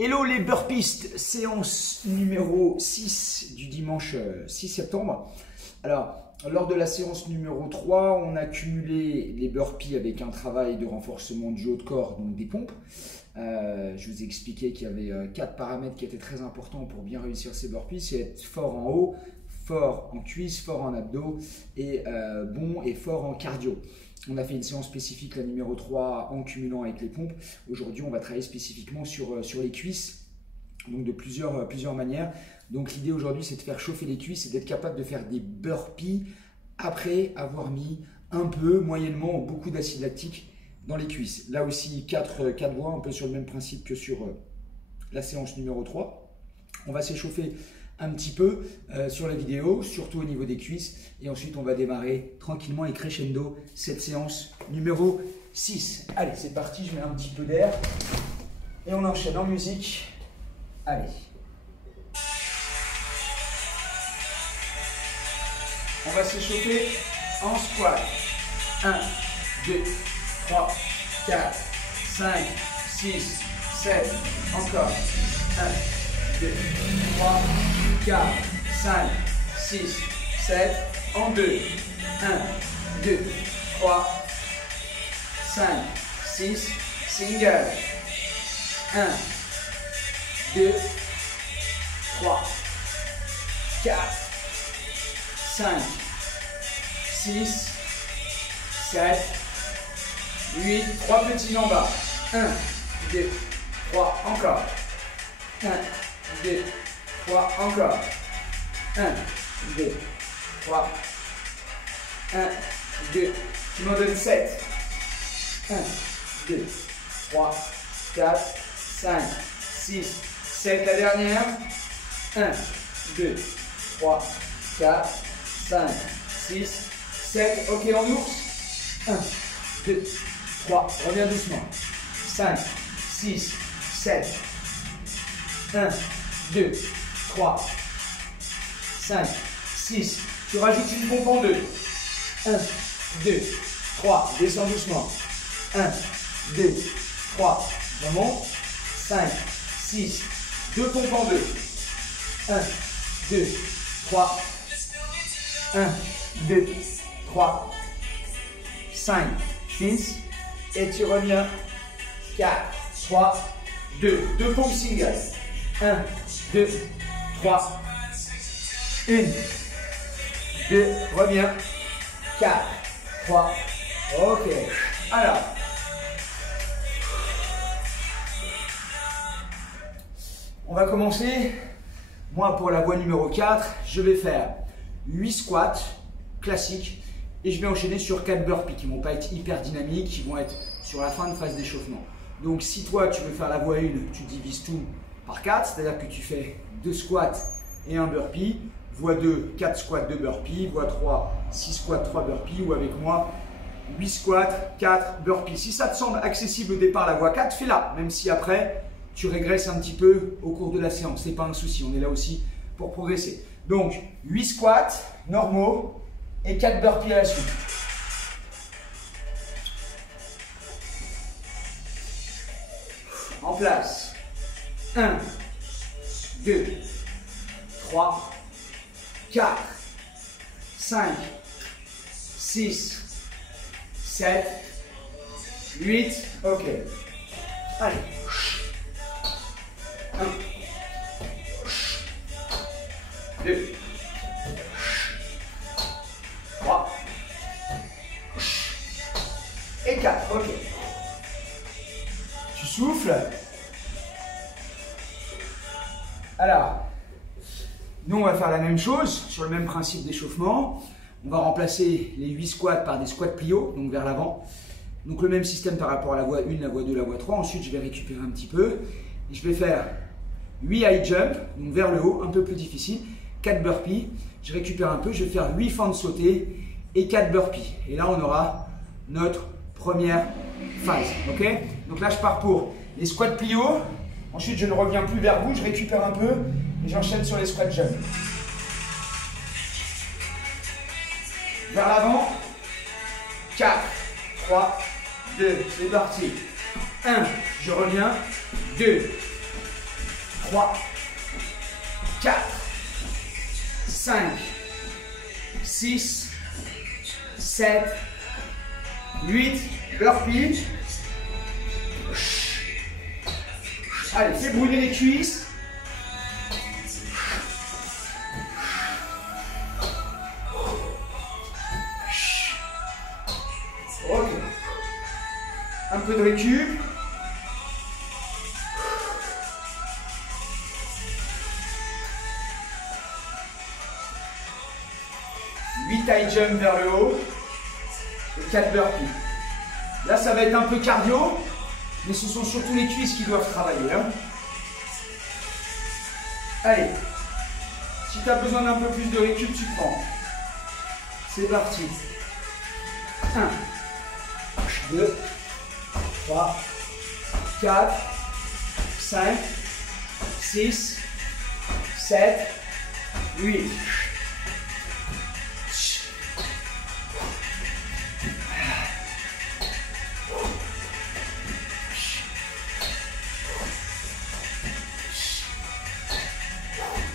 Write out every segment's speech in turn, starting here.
Hello les burpees, séance numéro 6 du dimanche 6 septembre. Alors, lors de la séance numéro 3, on a cumulé les burpees avec un travail de renforcement du haut de corps, donc des pompes. Je vous ai expliqué qu'il y avait 4 paramètres qui étaient très importants pour bien réussir ces burpees. C'est être fort en haut, fort en cuisse, fort en abdos et bon et fort en cardio. On a fait une séance spécifique, la numéro 3, en cumulant avec les pompes. Aujourd'hui, on va travailler spécifiquement sur les cuisses, donc de plusieurs manières. Donc l'idée aujourd'hui, c'est de faire chauffer les cuisses et d'être capable de faire des burpees après avoir mis un peu, moyennement, beaucoup d'acide lactique dans les cuisses. Là aussi, 4 voies, un peu sur le même principe que sur la séance numéro 3. On va s'échauffer un petit peu sur la vidéo, surtout au niveau des cuisses. Et ensuite, on va démarrer tranquillement et crescendo cette séance numéro 6. Allez, c'est parti, je mets un petit peu d'air. Et on enchaîne en musique. Allez. On va s'échauffer en squat. 1, 2, 3, 4, 5, 6, 7. Encore. 1, 2, 3, 4, 5, 6, 7. En 2. 1, 2, 3, 5, 6. Single. 1, 2, 3, 4, 5, 6, 7, 8. 3 petits en bas. 1, 2, 3. Encore. 1, 2, 3. Encore. 1, 2, 3. 1, 2. Tu m'en donnes 7. 1, 2, 3, 4, 5, 6, 7. La dernière. 1, 2, 3, 4, 5, 6, 7. Ok, en ours. 1, 2, 3. Reviens doucement. 5, 6, 7. 1, 2, 3, 5, 6. Tu rajoutes une pompe en 2. 1, 2, 3. Descends doucement. 1, 2, 3. Remonte. 5, 6. 2 pompes en 2. 1, 2, 3. 1, 2, 3. 5, 6. Et tu reviens. 4, 3, 2. 2 pompes single. 1, 2, 3. 1, 2, reviens. 4, 3. Ok. Alors. On va commencer. Moi, pour la voie numéro 4, je vais faire 8 squats classiques et je vais enchaîner sur 4 burpees qui ne vont pas être hyper dynamiques, qui vont être sur la fin de phase d'échauffement. Donc, si toi, tu veux faire la voie 1, tu divises tout par 4, c'est-à-dire que tu fais 2 squats et 1 burpee. Voie 2, 4 squats, 2 burpees. Voie 3, 6 squats, 3 burpees. Ou avec moi, 8 squats, 4 burpees. Si ça te semble accessible au départ, la voie 4, fais-la. Même si après, tu régresses un petit peu au cours de la séance. Ce n'est pas un souci, on est là aussi pour progresser. Donc, 8 squats normaux et 4 burpees à la suite. En place. 1, 2, 3, 4, 5, 6, 7, 8. Ok. Allez. 1, 2, 3 et 4. Ok. Tu souffles. Alors, nous on va faire la même chose sur le même principe d'échauffement. On va remplacer les 8 squats par des squats plio, donc vers l'avant. Donc le même système par rapport à la voie 1, la voie 2, la voie 3. Ensuite, je vais récupérer un petit peu. Et je vais faire 8 high jump, donc vers le haut, un peu plus difficile. 4 burpees. Je récupère un peu. Je vais faire 8 fentes sautées et 4 burpees. Et là, on aura notre première phase. Ok? Donc là, je pars pour les squats plio. Ensuite, je ne reviens plus vers vous. Je récupère un peu et j'enchaîne sur les squats jump. Vers l'avant. 4, 3, 2, c'est parti. 1, je reviens. 2, 3, 4, 5, 6, 7, 8, burpee. Allez, fais brûler les cuisses. Ok. Un peu de récup. High jump vers le haut et 4 burpees. Là, ça va être un peu cardio, mais ce sont surtout les cuisses qui doivent travailler. Hein. Allez, si tu as besoin d'un peu plus de récup, tu prends. C'est parti. 1, 2, 3, 4, 5, 6, 7, 8.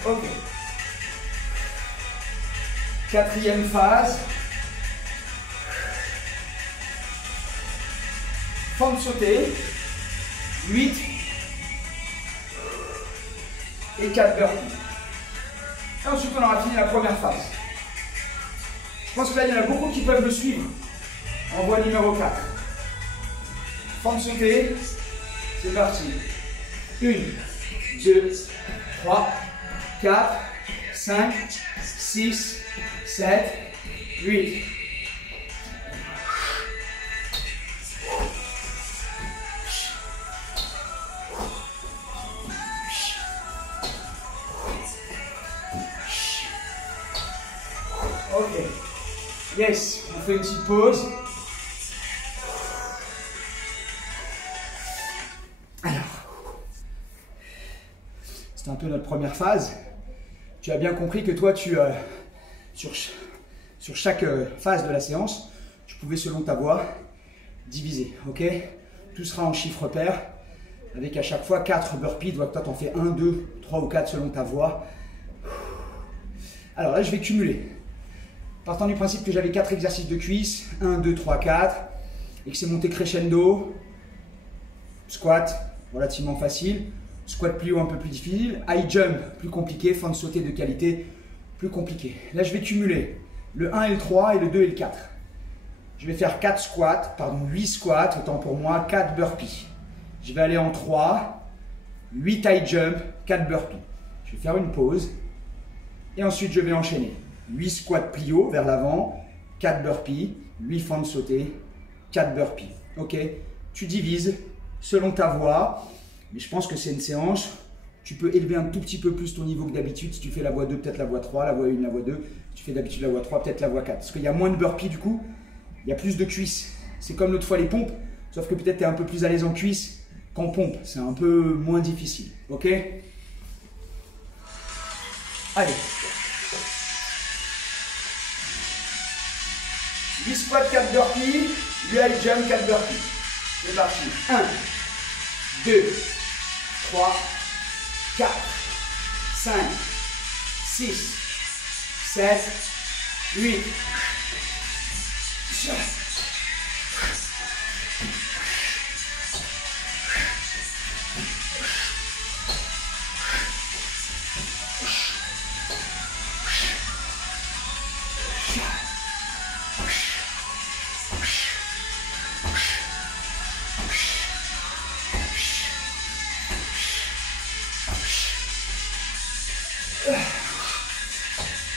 Ok. Quatrième phase. Fente sautée. 8 et 4 burpees. Et ensuite, on aura fini la première phase. Je pense que là, il y en a beaucoup qui peuvent me suivre. En voie numéro 4. Fente sautée. C'est parti. 1, 2, 3, 4, 5, 6, 7, 8. Ok. Yes, on fait une petite pause. Alors, c'était un peu notre première phase. Tu as bien compris que toi, sur chaque phase de la séance, tu pouvais, selon ta voix, diviser. Ok? Tout sera en chiffre pair, avec à chaque fois 4 burpees. Donc toi, tu en fais 1, 2, 3 ou 4 selon ta voix. Alors là, je vais cumuler. Partant du principe que j'avais 4 exercices de cuisses, 1, 2, 3, 4, et que c'est monté crescendo. Squat, relativement facile. Squat plio un peu plus difficile, high jump plus compliqué, fente sautée de qualité plus compliqué. Là je vais cumuler le 1 et le 3 et le 2 et le 4. Je vais faire 8 squats, autant pour moi, 4 burpees. Je vais aller en 3, 8 high jump, 4 burpees. Je vais faire une pause et ensuite je vais enchaîner. 8 squats plio vers l'avant, 4 burpees, 8 fentes sautées, 4 burpees. Ok, tu divises selon ta voix. Mais je pense que c'est une séance, tu peux élever un tout petit peu plus ton niveau que d'habitude. Si tu fais la voie 2, peut-être la voie 3, la voie 1, la voie 2. Si tu fais d'habitude la voie 3, peut-être la voie 4. Parce qu'il y a moins de burpees du coup, il y a plus de cuisses. C'est comme l'autre fois les pompes, sauf que peut-être tu es un peu plus à l'aise en cuisses qu'en pompe. C'est un peu moins difficile. Ok? Allez. 8 squats, 4 burpees, 8 high jump, 4 burpees. C'est parti. 1, 2, 3, 4, 5, 6, 7, 8.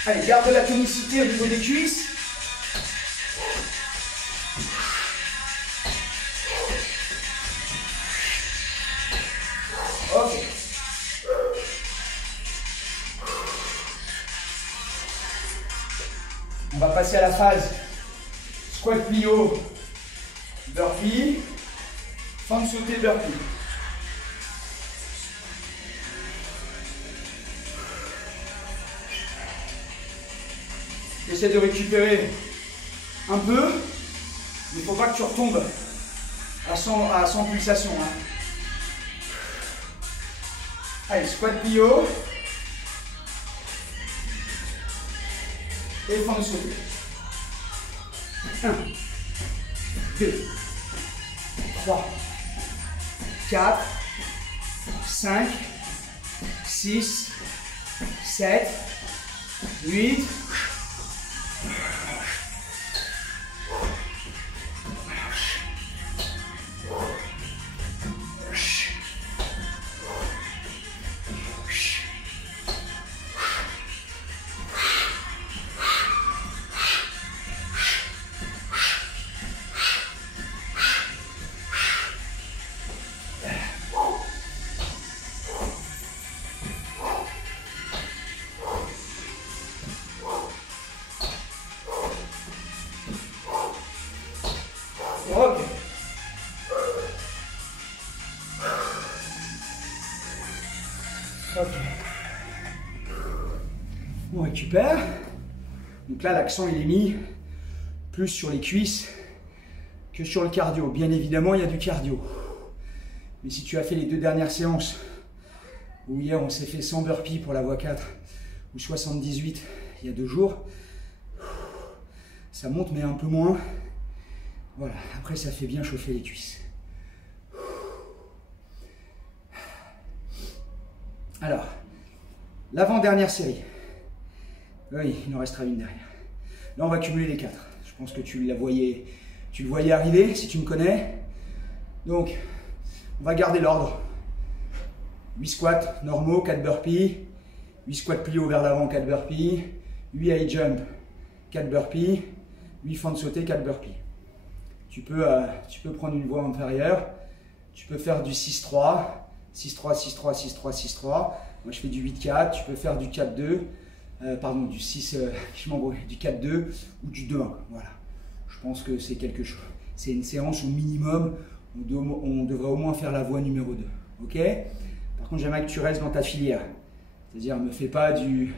Allez, garde la tonicité au niveau des cuisses. Ok. On va passer à la phase squat plio, burpee, fente sautée, burpee. Essaie de récupérer un peu, mais il ne faut pas que tu retombes à 100 pulsations. Hein. Allez, squat plio. Et fente sautée. 1, 2, 3, 4, 5, 6, 7, 8. Ok. Ok. On récupère. Donc là, l'accent il est mis plus sur les cuisses que sur le cardio. Bien évidemment, il y a du cardio. Mais si tu as fait les 2 dernières séances, où hier on s'est fait 100 burpees pour la voie 4, ou 78 il y a 2 jours, ça monte mais un peu moins. Voilà, après ça fait bien chauffer les cuisses. Alors, l'avant-dernière série. Oui, il en restera une derrière. Là, on va cumuler les 4. Je pense que tu le voyais arriver, si tu me connais. Donc, on va garder l'ordre. 8 squats normaux, 4 burpees. 8 squats plio vers l'avant, 4 burpees. 8 high jump, 4 burpees. 8 fentes sautées, 4 burpees. Tu peux prendre une voie inférieure. Tu peux faire du 6-3. 6-3, 6-3, 6-3, 6-3. Moi, je fais du 8-4. Tu peux faire du 4-2. Pardon, du 6, je m'embrouille, du 4-2 ou du 2-1. Voilà. Je pense que c'est quelque chose. C'est une séance au minimum. On devrait au moins faire la voie numéro 2. Ok? Par contre, j'aimerais que tu restes dans ta filière. C'est-à-dire, ne me fais pas du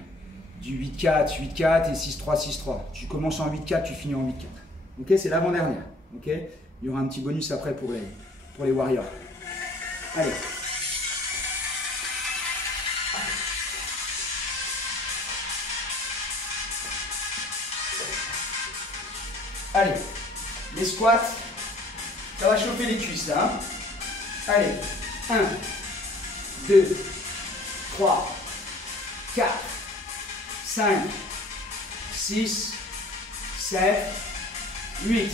8-4, 8-4 et 6-3, 6-3. Tu commences en 8-4, tu finis en 8-4. Ok? C'est l'avant-dernière. Ok? Il y aura un petit bonus après pour les warriors. Allez. Allez, les squats, ça va chauffer les cuisses là. Hein. Allez, 1, 2, 3, 4, 5, 6, 7, 8.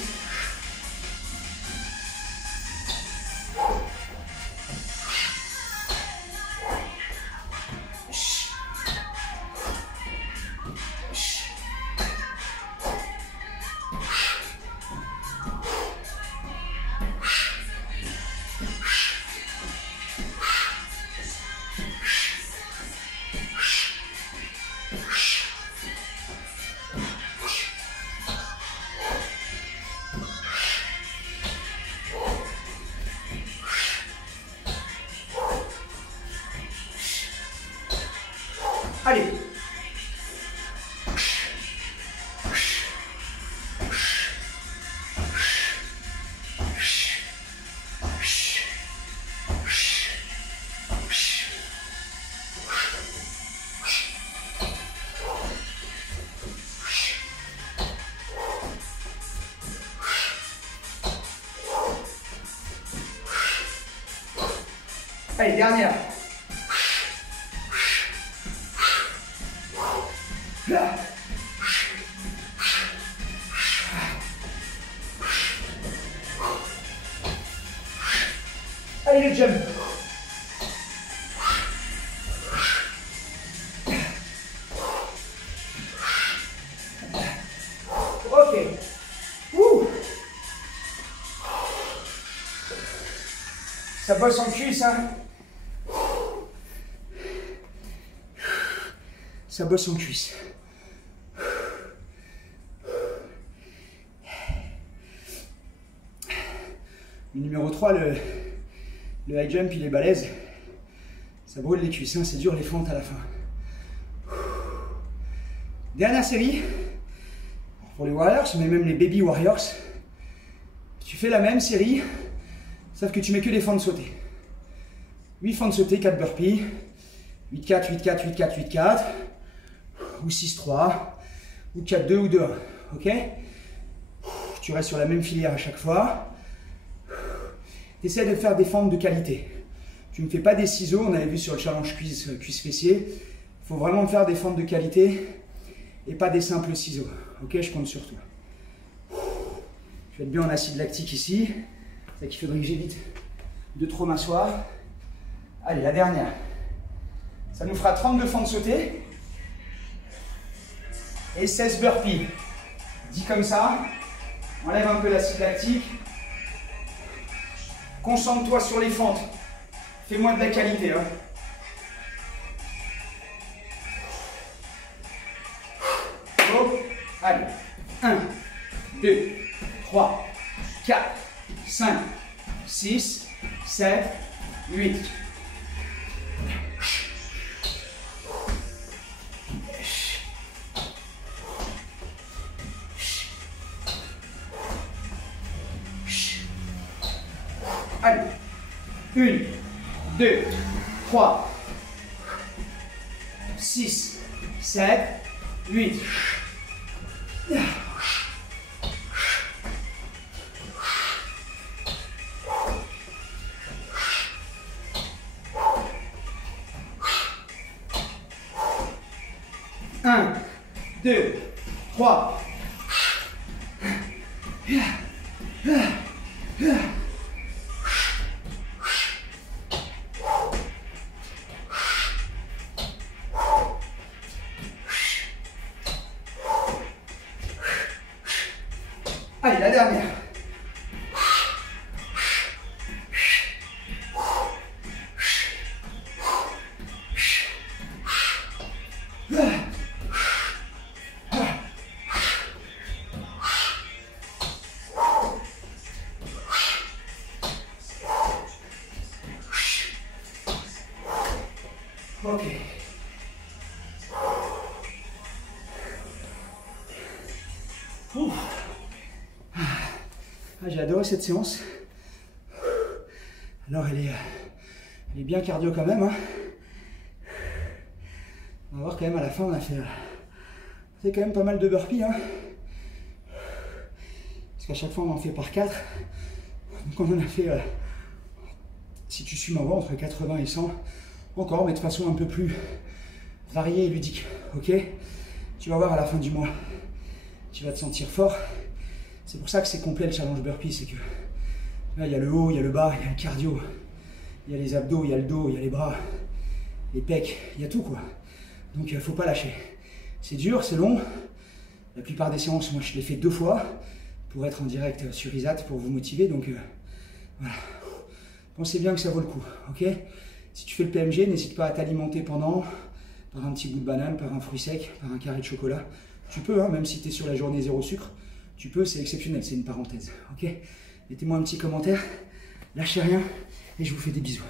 Allez. Allez, dernière. Allez, le jump. Ok. Ça bosse en cuisse, hein. Ça bosse en cuisse. Le numéro 3, le high jump, il est balèze. Ça brûle les cuisses, hein, c'est dur les fentes à la fin. Dernière série. Pour les warriors, mais même les baby warriors. Tu fais la même série, sauf que tu mets que des fentes sautées. 8 fentes sautées, 4 burpees. 8-4, 8-4, 8-4, 8-4, ou 6-3, ou 4-2 ou 2-1, ok? Tu restes sur la même filière à chaque fois. Tu essaies de faire des fentes de qualité. Tu ne fais pas des ciseaux, on avait vu sur le challenge cuisse fessier. Il faut vraiment faire des fentes de qualité et pas des simples ciseaux. Ok, je compte sur toi. Je vais être bien en acide lactique ici. C'est qu'il faudrait que j'évite de trop m'asseoir. Allez, la dernière. Ça nous fera 32 fentes sautées et 16 burpees. Dit comme ça, enlève un peu l'acide lactique. Concentre-toi sur les fentes. Fais-moi de la qualité. Hein. Go. Allez. 1, 2, 3, 4, 5, 6, 7, 8. Allez. 1, 2, 3, 6, 7, 8. Un, deux, trois. Allez, la dernière. Ok. J'ai adoré cette séance. Alors elle est bien cardio quand même. Hein. On va voir quand même à la fin, on a fait quand même pas mal de burpees. Hein. Parce qu'à chaque fois on en fait par 4. Donc on en a fait, si tu suis ma voix, entre 80 et 100 encore, mais de façon un peu plus variée et ludique. Ok? Tu vas voir à la fin du mois, tu vas te sentir fort. C'est pour ça que c'est complet le challenge burpee, c'est que là il y a le haut, il y a le bas, il y a le cardio, il y a les abdos, il y a le dos, il y a les bras, les pecs, il y a tout quoi. Donc il ne faut pas lâcher. C'est dur, c'est long. La plupart des séances, moi je les fais 2 fois pour être en direct sur ISAT, pour vous motiver. Donc voilà. Pensez bien que ça vaut le coup, ok? Si tu fais le PMG, n'hésite pas à t'alimenter pendant, par un petit bout de banane, par un fruit sec, par un carré de chocolat. Tu peux, hein, même si tu es sur la journée 0 sucre, tu peux, c'est exceptionnel, c'est une parenthèse, ok? Mettez-moi un petit commentaire, lâchez rien et je vous fais des bisous.